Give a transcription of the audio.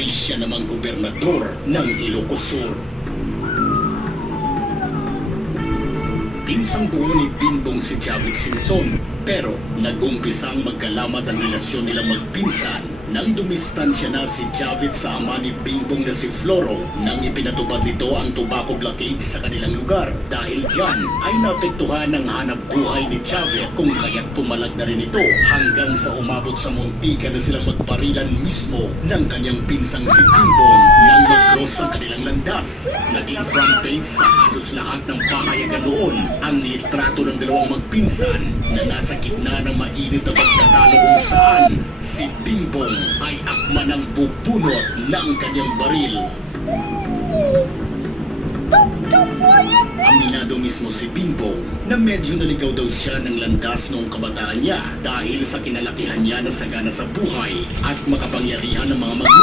ay siya namang gobernador ng Ilocos Sur. Pinsang buo ni Bingbong si Chavit Singson, pero nag-umpisang magkalamat ang relasyon nilang magpinsan nang dumistansya na si Chavit sa ama ni Bingbong na si Floro nang ipinatupad nito ang tobacco blockade sa kanilang lugar. Dahil dyan ay naapektuhan ang hanap buhay ni Chavit kung kaya't pumalag na rin ito hanggang sa umabot sa muntika na silang magparilan mismo ng kanyang pinsang si Bingbong nang mag-cross ang kanilang landas. Naging front page sa halos lahat ng pahayagan noon ang litrato ng dalawang magpinsan na nasa gitna ng mainit na pagtatalo kung saan si Bingbong ay akma ng bubunot ng kanyang baril. Aminado mismo si Bingbong na medyo naligaw daw siya ng landas noong kabataan niya dahil sa kinalakihan niya na sagana sa buhay at makapangyarihan ng mga magulang.